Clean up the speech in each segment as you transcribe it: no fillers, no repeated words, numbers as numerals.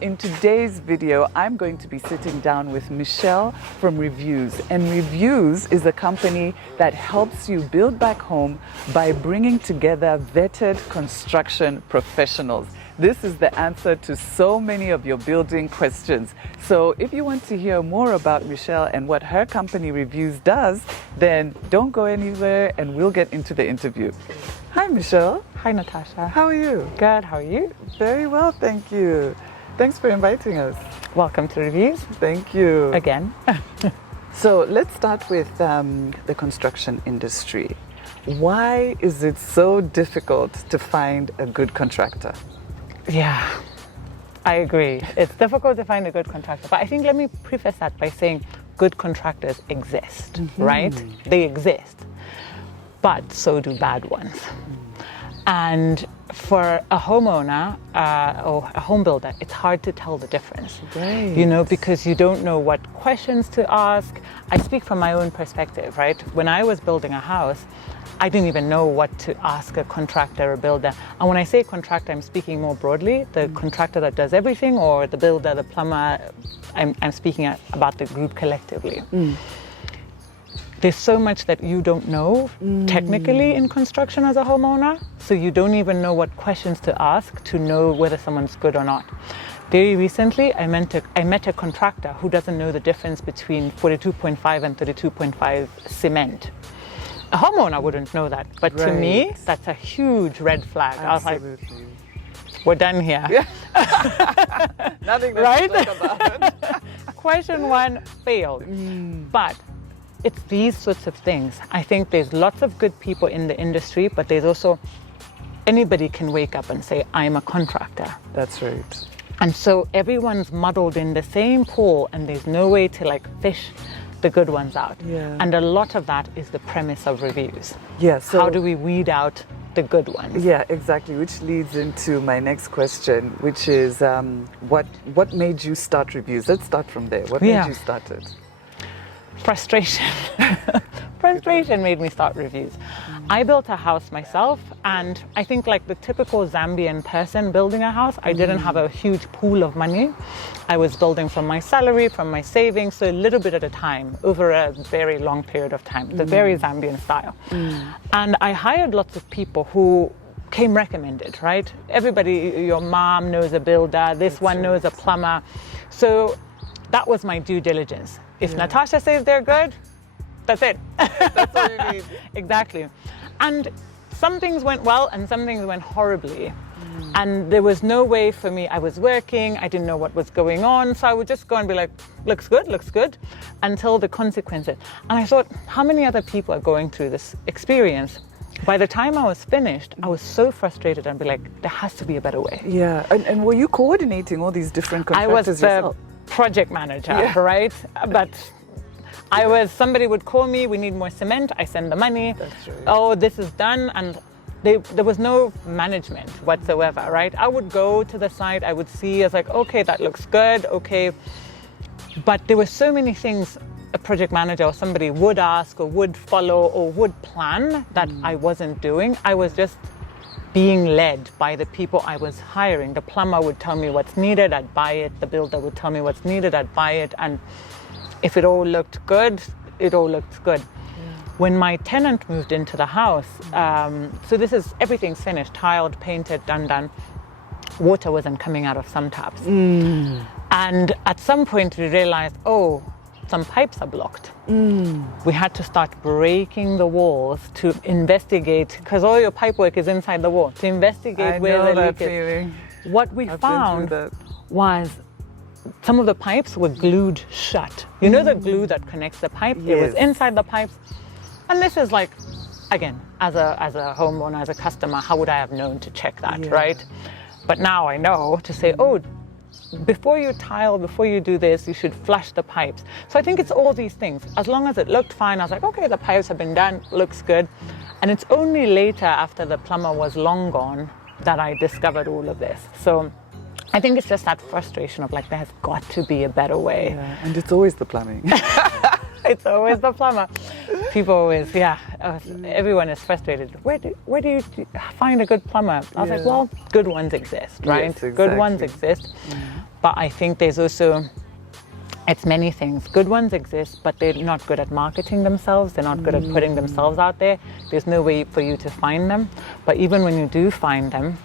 In today's video, I'm going to be sitting down with Michelle from Rivuuz. And Rivuuz is a company that helps you build back home by bringing together vetted construction professionals. This is the answer to so many of your building questions. So if you want to hear more about Michelle and what her company Rivuuz does, then don't go anywhere and we'll get into the interview. Hi, Michelle. Hi, Natasha. How are you? Good. How are you? Very well, thank you. Thanks for inviting us. Welcome to Rivuuz. Thank you. Again. So let's start with the construction industry. Why is it so difficult to find a good contractor? Yeah, I agree. It's difficult to find a good contractor. But I think let me preface that by saying good contractors exist, right? They exist. But so do bad ones. And for a homeowner or a home builder, it's hard to tell the difference. Right. You know, because you don't know what questions to ask. I speak from my own perspective, right? When I was building a house, I didn't even know what to ask a contractor or builder. And when I say contractor, I'm speaking more broadly, the contractor that does everything, or the builder, the plumber, I'm speaking about the group collectively. There's so much that you don't know technically in construction as a homeowner, so you don't even know what questions to ask to know whether someone's good or not. Very recently, I met a contractor who doesn't know the difference between 42.5 and 32.5 cement. A homeowner wouldn't know that, but to me, that's a huge red flag. Absolutely. I was like, we're done here. Yeah. Nothing to talk about. Question one failed. But it's these sorts of things. I think there's lots of good people in the industry, but there's also anybody can wake up and say, I'm a contractor. That's right. And so everyone's muddled in the same pool and there's no way to fish the good ones out. Yeah. And a lot of that is the premise of Rivuuz. Yeah, so how do we weed out the good ones? Yeah, exactly, which leads into my next question, which is what made you start Rivuuz? Let's start from there. What made you start it? Frustration. Frustration made me start Rivuuz. I built a house myself, and I think like the typical Zambian person building a house, I didn't have a huge pool of money. I was building from my salary, from my savings, so a little bit at a time, over a very long period of time, the very Zambian style. And I hired lots of people who came recommended, right? Everybody, your mom knows a builder, this one knows a plumber. So that was my due diligence. If Natasha says they're good, that's it. That's all you need. Exactly. And some things went well and some things went horribly. And there was no way for me. I was working, I didn't know what was going on. So I would just go and be like, looks good, until the consequences. And I thought, how many other people are going through this experience? By the time I was finished, I was so frustrated. I'd be like, there has to be a better way. Yeah. And were you coordinating all these different contractors I was the yourself? project manager, right? But somebody would call me, we need more cement, I send the money. That's right. Oh, this is done. And there was no management whatsoever, right? I would go to the site, I would see, I was like, okay, that looks good, okay. But there were so many things a project manager or somebody would ask or would follow or would plan that I wasn't doing. I was just being led by the people I was hiring. The plumber would tell me what's needed, I'd buy it. The builder would tell me what's needed, I'd buy it. And if it all looked good, it all looked good. When my tenant moved into the house, so everything's finished, tiled, painted, done. Water wasn't coming out of some taps. And at some point we realized, some pipes are blocked. We had to start breaking the walls to investigate, because all your pipe work is inside the wall, to investigate where the leak is. What we found was some of the pipes were glued shut. You know the glue that connects the pipe? Yes. It was inside the pipes. And this is like, again, as a homeowner, as a customer, how would I have known to check that, right? But now I know to say, before you tile, before you do this, you should flush the pipes. So I think it's all these things. As long as it looked fine, I was like, okay, the pipes have been done, looks good. And it's only later, after the plumber was long gone, that I discovered all of this. So I think it's just that frustration of there has got to be a better way. Yeah, and it's always the plumbing. It's always the plumber. People always, everyone is frustrated. Where do you find a good plumber? I was like, well, good ones exist, right? Yes, exactly. Good ones exist. But I think there's also, it's many things. Good ones exist, but they're not good at marketing themselves. They're not good at putting themselves out there. There's no way for you to find them. But even when you do find them,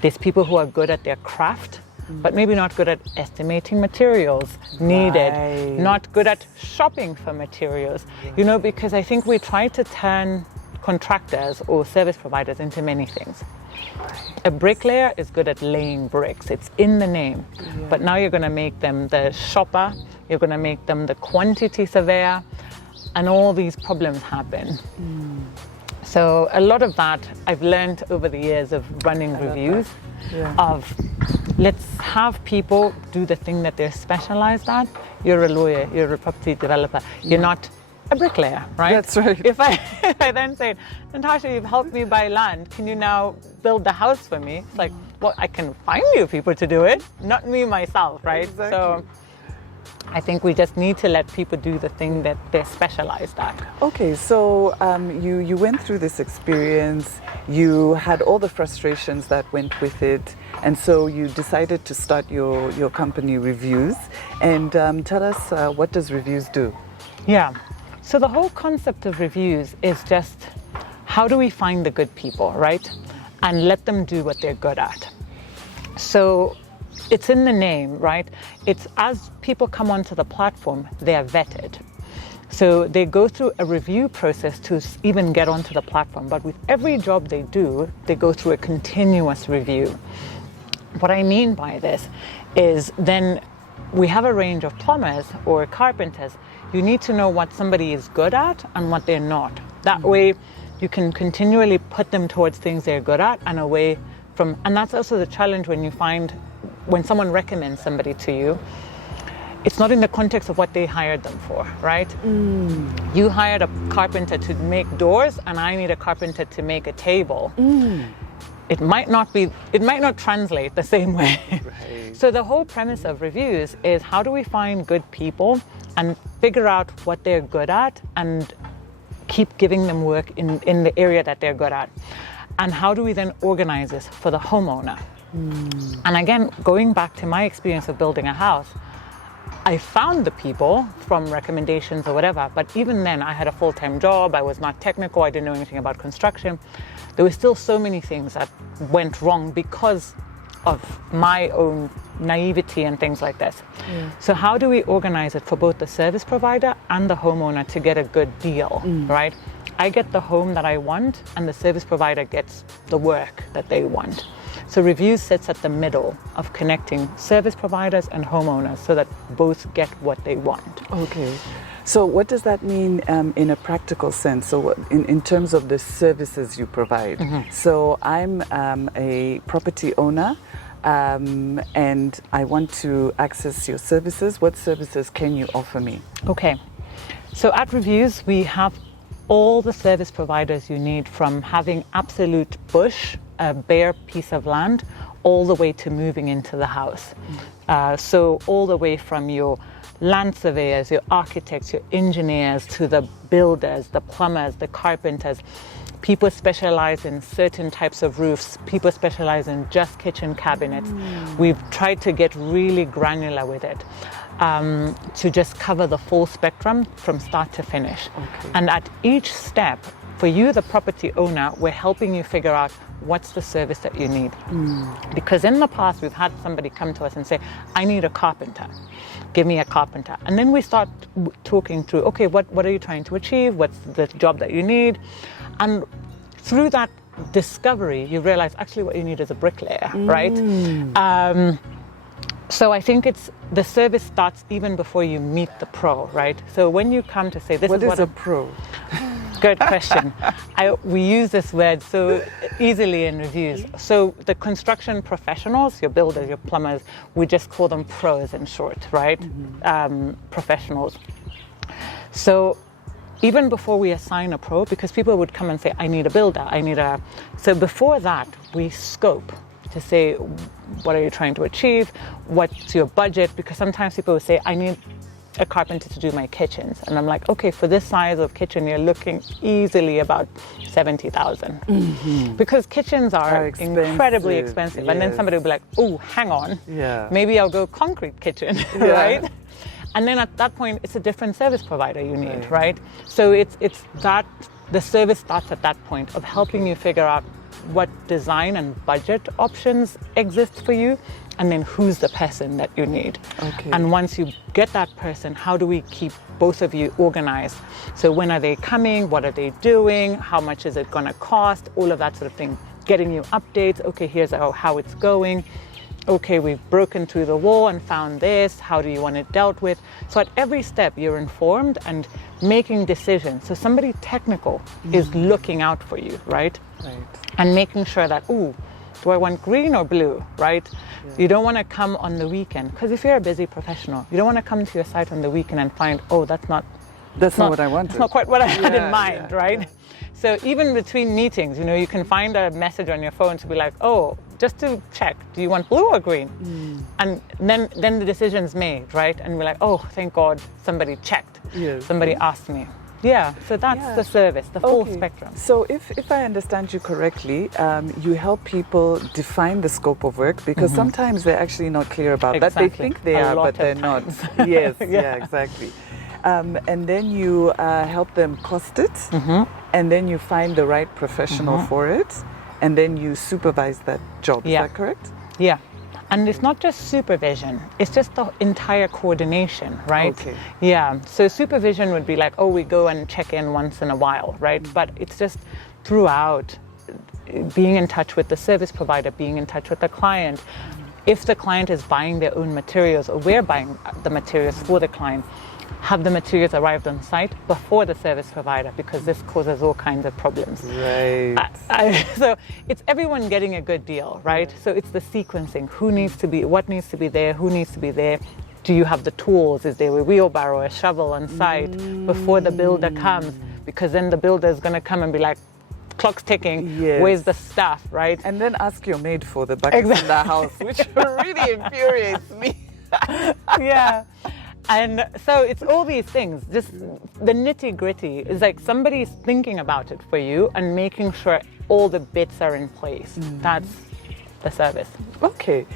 there's people who are good at their craft, but maybe not good at estimating materials needed, not good at shopping for materials, you know, because I think we try to turn contractors or service providers into many things. A bricklayer is good at laying bricks. It's in the name. But now you're going to make them the shopper, you're going to make them the quantity surveyor, and all these problems happen. So a lot of that I've learned over the years of running reviews, of let's have people do the thing that they're specialized at. You're a lawyer, you're a property developer, you're not a bricklayer, right? That's right. If I then say, Natasha, you've helped me buy land, can you now build the house for me? It's like, well, I can find you people to do it, not me myself, right? Exactly. So I think we just need to let people do the thing that they're specialized at. Okay, so you went through this experience, you had all the frustrations that went with it, and so you decided to start your company Rivuuz. And tell us, what does Rivuuz do? Yeah, so the whole concept of reviews is just how do we find the good people, right? And let them do what they're good at. So it's in the name, right? It's as people come onto the platform, they are vetted. So they go through a review process to even get onto the platform. But with every job they do, they go through a continuous review. What I mean by this is then we have a range of plumbers or carpenters. You need to know what somebody is good at and what they're not. That way you can continually put them towards things they're good at and away from, and that's also the challenge when someone recommends somebody to you, it's not in the context of what they hired them for, right? You hired a carpenter to make doors and I need a carpenter to make a table. It might not translate the same way. Right. So the whole premise of reviews is how do we find good people and figure out what they're good at and keep giving them work in the area that they're good at. And how do we then organize this for the homeowner? And again, going back to my experience of building a house, I found the people from recommendations or whatever, but even then I had a full-time job, I was not technical, I didn't know anything about construction. There were still so many things that went wrong because of my own naivety and things like this. So how do we organize it for both the service provider and the homeowner to get a good deal, right? I get the home that I want and the service provider gets the work that they want. So Rivuuz sits at the middle of connecting service providers and homeowners so that both get what they want. Okay. So what does that mean in a practical sense? So in terms of the services you provide. So I'm a property owner and I want to access your services. What services can you offer me? Okay. So at Rivuuz, we have all the service providers you need, from having absolute bush, a bare piece of land, all the way to moving into the house. So all the way from your land surveyors, your architects, your engineers, to the builders, the plumbers, the carpenters. People specialize in certain types of roofs. People specialize in just kitchen cabinets. We've tried to get really granular with it to just cover the full spectrum from start to finish. And at each step, for you, the property owner, we're helping you figure out what's the service that you need. Because in the past, we've had somebody come to us and say, I need a carpenter. Give me a carpenter. And then we start talking through, okay, what are you trying to achieve? What's the job that you need? And through that discovery, you realize actually what you need is a bricklayer, right? So I think the service starts even before you meet the pro, right? So when you come to say, what is a pro? Good question. We use this word so easily in reviews. So the construction professionals, your builders, your plumbers, we just call them pros in short, right? Professionals. So even before we assign a pro, because people would come and say, I need a builder, so before that, we scope to say, what are you trying to achieve? What's your budget? Because sometimes people will say, I need a carpenter to do my kitchens. And I'm like, okay, for this size of kitchen, you're looking easily about 70,000. Because kitchens are incredibly expensive. And then somebody will be like, oh, hang on. Maybe I'll go concrete kitchen, right? And then at that point, it's a different service provider you need, right? So it's that, the service starts at that point of helping you figure out what design and budget options exist for you, and then who's the person that you need. And once you get that person, how do we keep both of you organized? So when are they coming? What are they doing? How much is it going to cost? All of that sort of thing. Getting you updates. Okay, here's how it's going. Okay, we've broken through the wall and found this. How do you want it dealt with? So at every step, you're informed and making decisions. So somebody technical is looking out for you, right? And making sure that, ooh, do I want green or blue, right? You don't want to come on the weekend, because if you're a busy professional, you don't want to come to your site on the weekend and find, oh, that's not what I wanted. That's not quite what I had in mind, right? So even between meetings, you know, you can find a message on your phone to be like, oh, just to check, do you want blue or green? And then the decision's made, right? And we're like, oh, thank God somebody checked. Somebody asked me. So that's the service, the full spectrum. So if I understand you correctly, you help people define the scope of work, because sometimes they're actually not clear about that. They think they are, but they're not. Exactly. And then you help them cost it, and then you find the right professional for it, and then you supervise that job. Is that correct? Yeah. And it's not just supervision, it's just the entire coordination, right? So supervision would be like, oh, we go and check in once in a while, right? But it's just throughout, being in touch with the service provider, being in touch with the client. If the client is buying their own materials, or we're buying the materials for the client, have the materials arrived on site before the service provider, because this causes all kinds of problems. So it's everyone getting a good deal, right? So it's the sequencing. Who needs to be, what needs to be there, who needs to be there? Do you have the tools? Is there a wheelbarrow, a shovel on site before the builder comes? Because then the builder is going to come and be like, clock's ticking, where's the stuff, right? And then ask your maid for the buckets in the house, which really infuriates me. And so it's all these things, just the nitty gritty is like somebody's thinking about it for you and making sure all the bits are in place. That's the service. Okay.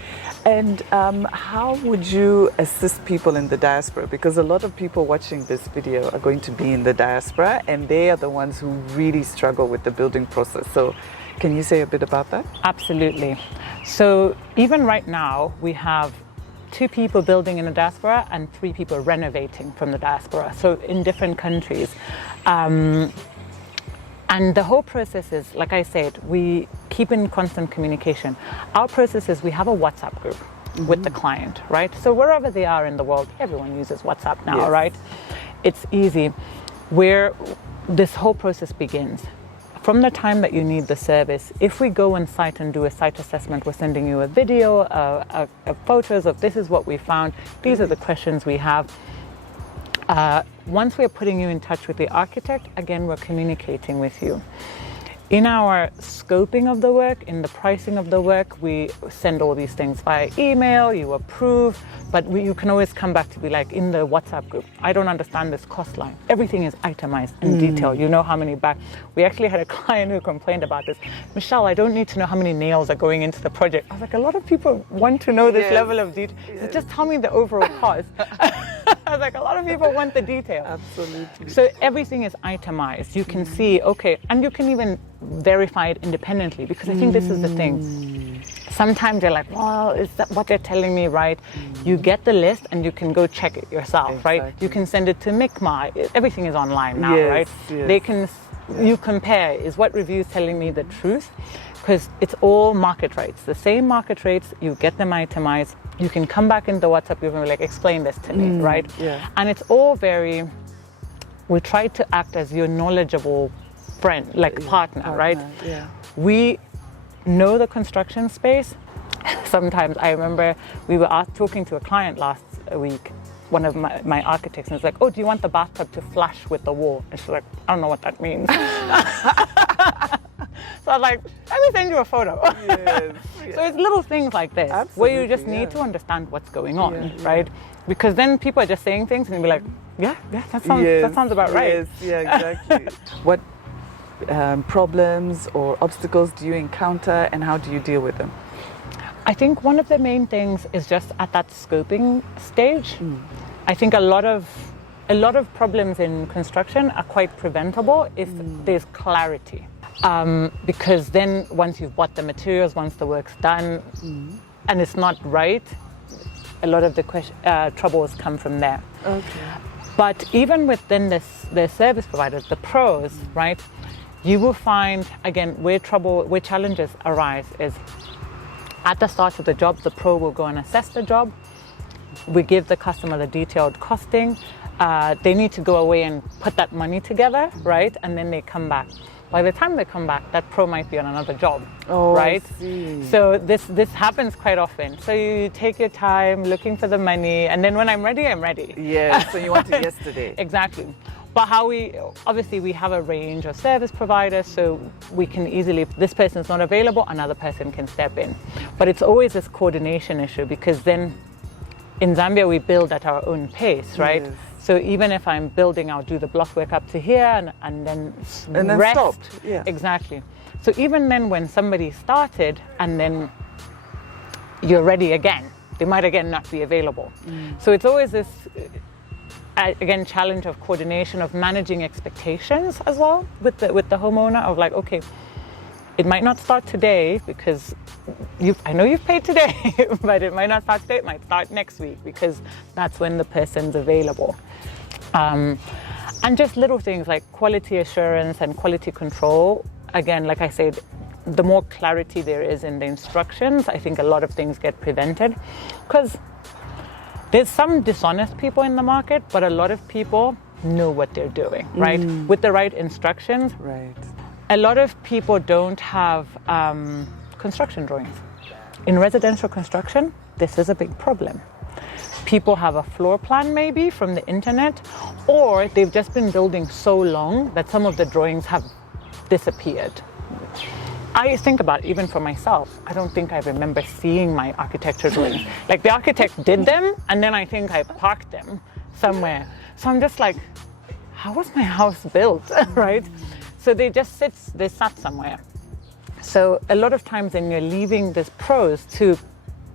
And how would you assist people in the diaspora? Because a lot of people watching this video are going to be in the diaspora, and they are the ones who really struggle with the building process. So can you say a bit about that? Absolutely. So even right now, we have 2 people building in the diaspora and 3 people renovating from the diaspora, so in different countries. And the whole process is, like I said, we keep in constant communication. Our process is we have a WhatsApp group with the client, right? So wherever they are in the world, everyone uses WhatsApp now, right? It's easy. Where this whole process begins. From the time that you need the service, if we go on site and do a site assessment, we're sending you a video, photos of this is what we found, these are the questions we have. Once we're putting you in touch with the architect, again, we're communicating with you. In our scoping of the work, in the pricing of the work, we send all these things via email, you approve, but you can always come back to be like, in the WhatsApp group, I don't understand this cost line. Everything is itemized in detail. You know how many back. We actually had a client who complained about this. Michelle, I don't need to know how many nails are going into the project. I was like, a lot of people want to know this level of detail. So just tell me the overall cost. I was like, a lot of people want the detail. Absolutely. So everything is itemized. You can see, okay, and you can even verify it independently, because I think this is the thing. Sometimes you're like, well, is that what they're telling me, right? You get the list and you can go check it yourself, right? You can send it to MICMA. Everything is online now, right? They can, you compare, is what Rivuuz telling me the truth? Because it's all market rates, the same market rates, you get them itemized. You can come back in the WhatsApp group and be like, explain this to me, right? And it's all very, we try to act as your knowledgeable friend, like partner, right? We know the construction space. Sometimes I remember we were talking to a client last week, one of my architects, and it's like, oh, do you want the bathtub to flush with the wall? And she's like, I don't know what that means. So I was like, let me send you a photo. Yes. So it's little things like this where you just need to understand what's going on, right? Because then people are just saying things and you'll be like, yeah, that sounds about right. Yes, yeah, exactly. What problems or obstacles do you encounter and how do you deal with them? I think one of the main things is just at that scoping stage. I think a lot of problems in construction are quite preventable if there's clarity. Because then once you've bought the materials, once the work's done and it's not right, a lot of the troubles come from there. Okay. But even within the service providers, the pros, right, you will find, again, where challenges arise is at the start of the job, the pro will go and assess the job. We give the customer the detailed costing. They need to go away and put that money together, right? And then they come back. By the time they come back, that pro might be on another job, right? I see. So this happens quite often. So you take your time looking for the money, and then when I'm ready, I'm ready. Yeah, so you want it yesterday. Exactly. But we have a range of service providers, so we can easily, if this person is not available, another person can step in. But it's always this coordination issue because then in Zambia, we build at our own pace, right? Yes. So even if I'm building, I'll do the block work up to here and then rest. Stop. Yeah. Exactly. So even then when somebody started and then you're ready again, they might again not be available. So it's always this, again, challenge of coordination, of managing expectations as well with the homeowner of like, okay, it might not start today because I know you've paid today, but it might not start today, it might start next week because that's when the person's available. And just little things like quality assurance and quality control. Again, like I said, the more clarity there is in the instructions, I think a lot of things get prevented because there's some dishonest people in the market, but a lot of people know what they're doing, right? With the right instructions. Right. A lot of people don't have construction drawings. In residential construction, this is a big problem. People have a floor plan maybe from the internet, or they've just been building so long that some of the drawings have disappeared. I think about it, even for myself, I don't think I remember seeing my architecture drawings. Like the architect did them, and then I think I parked them somewhere. So I'm just like, how was my house built, right? So they sat somewhere. So a lot of times then you're leaving these pros to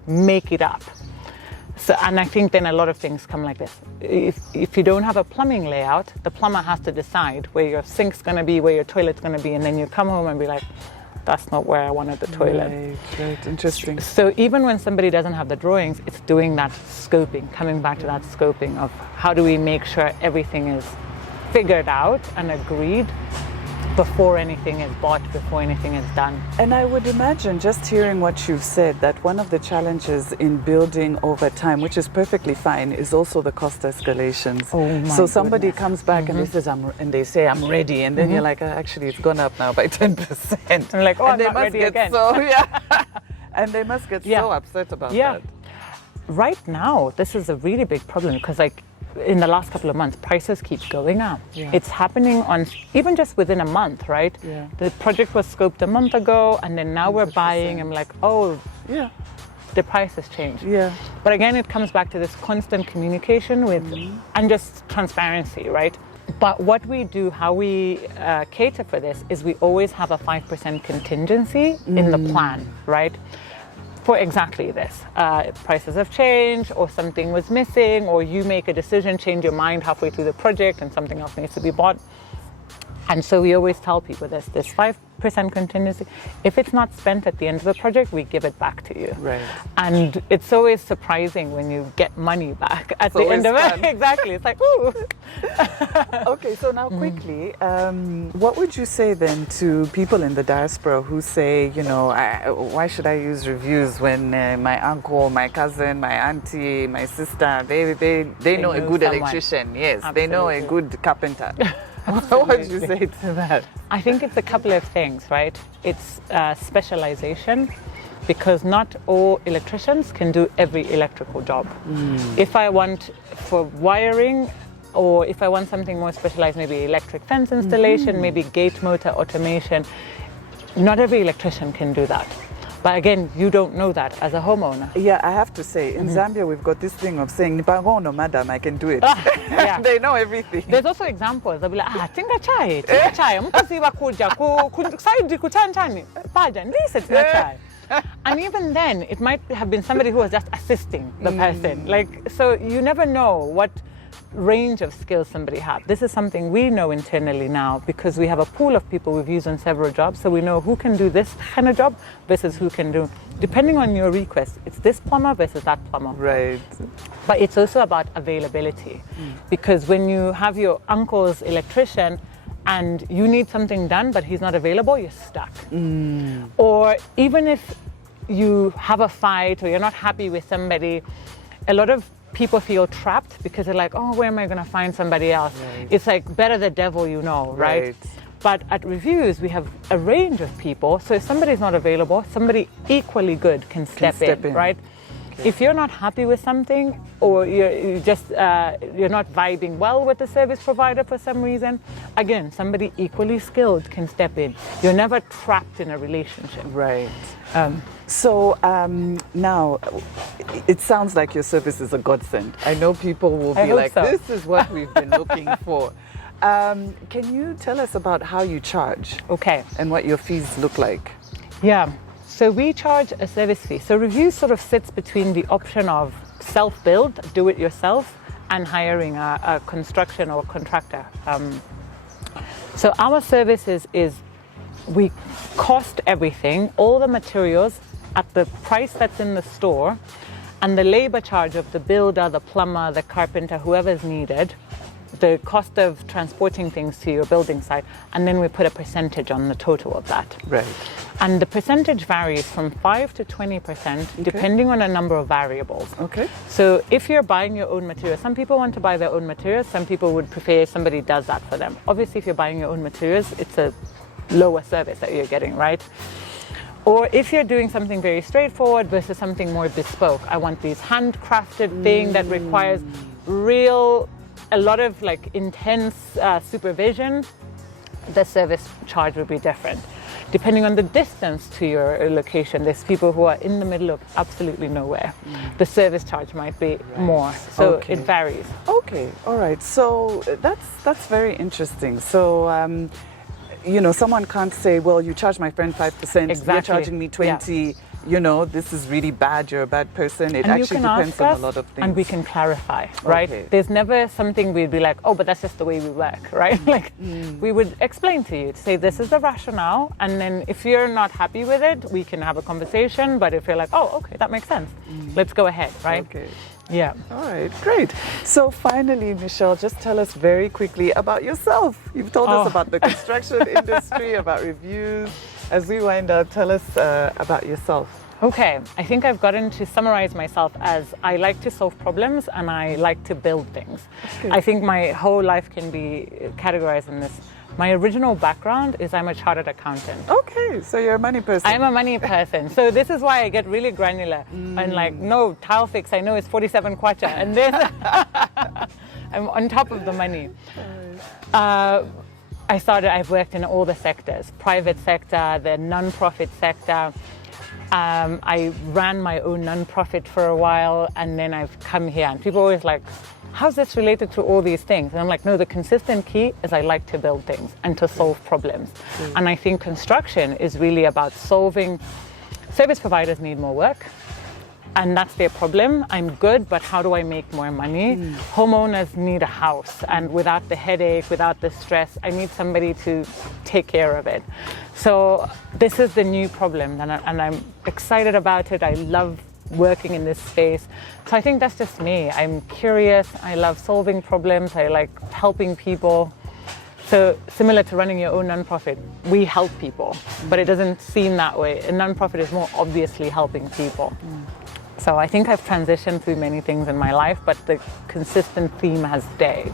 make it up. So, and I think then a lot of things come like this. If you don't have a plumbing layout, the plumber has to decide where your sink's gonna be, where your toilet's gonna be, and then you come home and be like, that's not where I wanted the toilet. Right, interesting. So even when somebody doesn't have the drawings, it's doing that scoping, coming back to that scoping of how do we make sure everything is figured out and agreed before anything is bought, before anything is done. And I would imagine, just hearing what you've said, that one of the challenges in building over time, which is perfectly fine, is also the cost escalations. So somebody comes back and they say, I'm ready. And then you're like, actually, it's gone up now by 10%. I'm like, oh, and I'm they not must ready get again. And they must get so upset about that. Right now, this is a really big problem because like, in the last couple of months, prices keep going up. It's happening on even just within a month, right? The project was scoped a month ago, and then now we're buying. I'm like, oh, the price has changed. But again, it comes back to this constant communication with and just transparency, right? But what we do, how we cater for this, is we always have a 5% contingency in the plan, right? For exactly this. Prices have changed, or something was missing, or you make a decision, change your mind halfway through the project and something else needs to be bought. And so we always tell people this 5% contingency. If it's not spent at the end of the project, we give it back to you. Right. And it's always surprising when you get money back at the end of it. Exactly. It's like, ooh. Okay, so now quickly, what would you say then to people in the diaspora who say, you know, why should I use Rivuuz when my uncle, my cousin, my auntie, my sister, they know a good electrician. Yes, Absolutely. They know a good carpenter. What would you say to that? I think it's a couple of things, right? It's specialization, because not all electricians can do every electrical job. If I want for wiring, or if I want something more specialized, maybe electric fence installation, maybe gate motor automation, not every electrician can do that. But again, you don't know that as a homeowner. Yeah, I have to say, in Zambia, we've got this thing of saying, "Nipangono, madam, I can do it." Yeah. They know everything. There's also examples. They'll be like, tinga chai. Mkasiwa kuja, kusaidi kutanchani. Pajan, listen to that chai. And even then, it might have been somebody who was just assisting the person. Like, so you never know what range of skills somebody has. This is something we know internally now because we have a pool of people we've used on several jobs, so we know who can do this kind of job versus who can do, depending on your request, it's this plumber versus that plumber. Right. But it's also about availability because when you have your uncle's electrician and you need something done but he's not available, you're stuck. Or even if you have a fight or you're not happy with somebody, a lot of people feel trapped because they're like, oh, where am I going to find somebody else? Right. It's like better the devil you know, right? But at Rivuuz, we have a range of people. So if somebody's not available, somebody equally good can step in, right? Okay. If you're not happy with something or you're not vibing well with the service provider for some reason, again, somebody equally skilled can step in. You're never trapped in a relationship. Right. So now, it sounds like your service is a godsend. I know people will be like, so. This is what we've been looking for. Can you tell us about how you charge? Okay. And what your fees look like? Yeah. So we charge a service fee. So Rivuuz sort of sits between the option of self-build, do it yourself, and hiring a construction or contractor. So our service is we cost everything, all the materials at the price that's in the store, and the labor charge of the builder, the plumber, the carpenter, whoever's needed, the cost of transporting things to your building site, and then we put a percentage on the total of that. Right. And the percentage varies from 5 to 20%, depending on a number of variables. Okay. So if you're buying your own materials, some people want to buy their own materials, some people would prefer somebody does that for them. Obviously, if you're buying your own materials, it's a lower service that you're getting, right? Or if you're doing something very straightforward versus something more bespoke, I want this handcrafted thing that requires a lot of like intense supervision, the service charge will be different. Depending on the distance to your location, there's people who are in the middle of absolutely nowhere. The service charge might be more, so it varies. Okay, all right. So that's very interesting. So someone can't say, well, you charge my friend 5%, you're charging me 20%. Yeah. This is really bad, you're a bad person. It actually depends on a lot of things. And we can clarify, right? Okay. There's never something we'd be like, oh, but that's just the way we work, right? We would explain to you to say, this is the rationale. And then if you're not happy with it, we can have a conversation. But if you're like, oh, okay, that makes sense. Let's go ahead, right? Okay. Yeah. All right, great. So finally, Michelle, just tell us very quickly about yourself. You've told us about the construction industry, about Rivuuz. As we wind up, tell us about yourself. Okay, I think I've gotten to summarize myself as I like to solve problems and I like to build things. I think my whole life can be categorized in this. My original background is I'm a chartered accountant. Okay, so you're a money person. I'm a money person. So this is why I get really granular. And like, no, tile fix, I know it's 47 kwacha. And this, I'm on top of the money. I've worked in all the sectors, private sector, the non-profit sector. I ran my own non-profit for a while and then I've come here and people always like, how's this related to all these things? And I'm like, no, the consistent key is I like to build things and to solve problems. And I think construction is really about solving, service providers need more work. And that's their problem. I'm good, but how do I make more money? Homeowners need a house, and without the headache, without the stress, I need somebody to take care of it. So this is the new problem, and I'm excited about it. I love working in this space. So I think that's just me. I'm curious. I love solving problems. I like helping people. So similar to running your own nonprofit, we help people, but it doesn't seem that way. A nonprofit is more obviously helping people. So I think I've transitioned through many things in my life, but the consistent theme has stayed.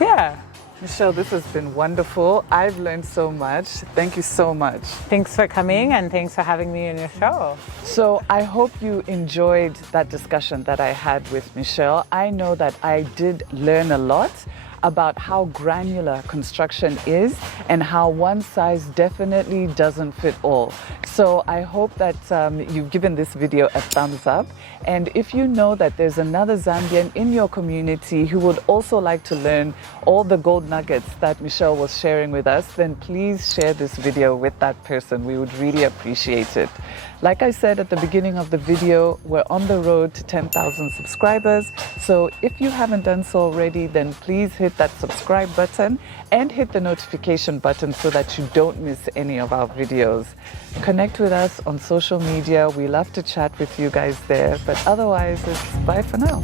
Yeah. Michelle, this has been wonderful. I've learned so much. Thank you so much. Thanks for coming and thanks for having me on your show. So I hope you enjoyed that discussion that I had with Michelle. I know that I did learn a lot about how granular construction is and how one size definitely doesn't fit all. So I hope that you've given this video a thumbs up. And if you know that there's another Zambian in your community who would also like to learn all the gold nuggets that Michelle was sharing with us, then please share this video with that person. We would really appreciate it. Like I said at the beginning of the video, we're on the road to 10,000 subscribers. So if you haven't done so already, then please hit that subscribe button and hit the notification button so that you don't miss any of our videos. Connect with us on social media. We love to chat with you guys there. But otherwise, it's bye for now.